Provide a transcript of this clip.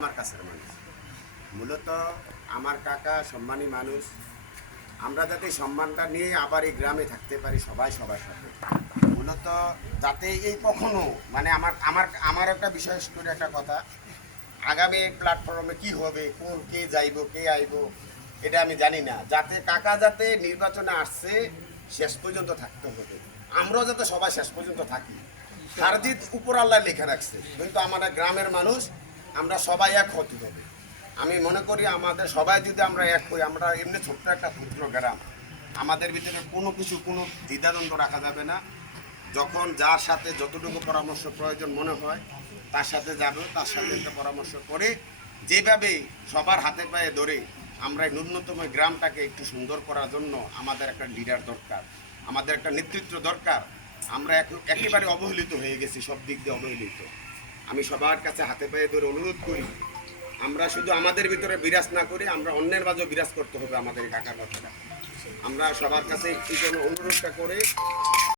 আমার কাছের মানুষ মূলত আমার কাকা সম্মানী মানুষ। আমরা যাতে সম্মানটা নিয়ে আবার এই গ্রামে থাকতে পারি সবাই সবার সাথে, মূলত যাতে এই কখনো মানে আমার আমার আমার একটা বিশেষ করে একটা কথা, আগামী প্ল্যাটফর্মে কি হবে, কোন কে যাইব কে আইব এটা আমি জানি না, যাতে কাকা যাতে নির্বাচনে আসছে শেষ পর্যন্ত থাকতে হবে, আমরাও যাতে সবাই শেষ পর্যন্ত থাকি। হারজিত উপর আল্লাহ লেখা রাখছে, কিন্তু আমাদের গ্রামের মানুষ আমরা সবাই এক হতে হবে। আমি মনে করি আমাদের সবাই যদি আমরা এক হই, আমরা এমনি ছোট্ট একটা ক্ষুদ্র গ্রাম, আমাদের ভিতরে কোনো কিছু কোনো দ্বিধাদ্বন্দ্ব রাখা যাবে না। যখন যার সাথে যতটুকু পরামর্শ প্রয়োজন মনে হয় তার সাথে যাবে, তার সাথে একটা পরামর্শ করে যেভাবে সবার হাতে পায়ে ধরে আমরা এই ন্যূনতম গ্রামটাকে একটু সুন্দর করার জন্য আমাদের একটা লিডার দরকার, আমাদের একটা নেতৃত্ব দরকার। আমরা একেবারে অবহেলিত হয়ে গেছি, সব দিক দিয়ে অবহেলিত। আমি সবার কাছে হাতে পায়ে ধরে অনুরোধ করি, আমরা শুধু আমাদের ভিতরে বিরাজ না করি, আমরা অন্যের মাঝেও বিরাজ করতে হবে আমাদের এই কাকার কথাটা। আমরা সবার কাছে এই জন্য অনুরোধটা করে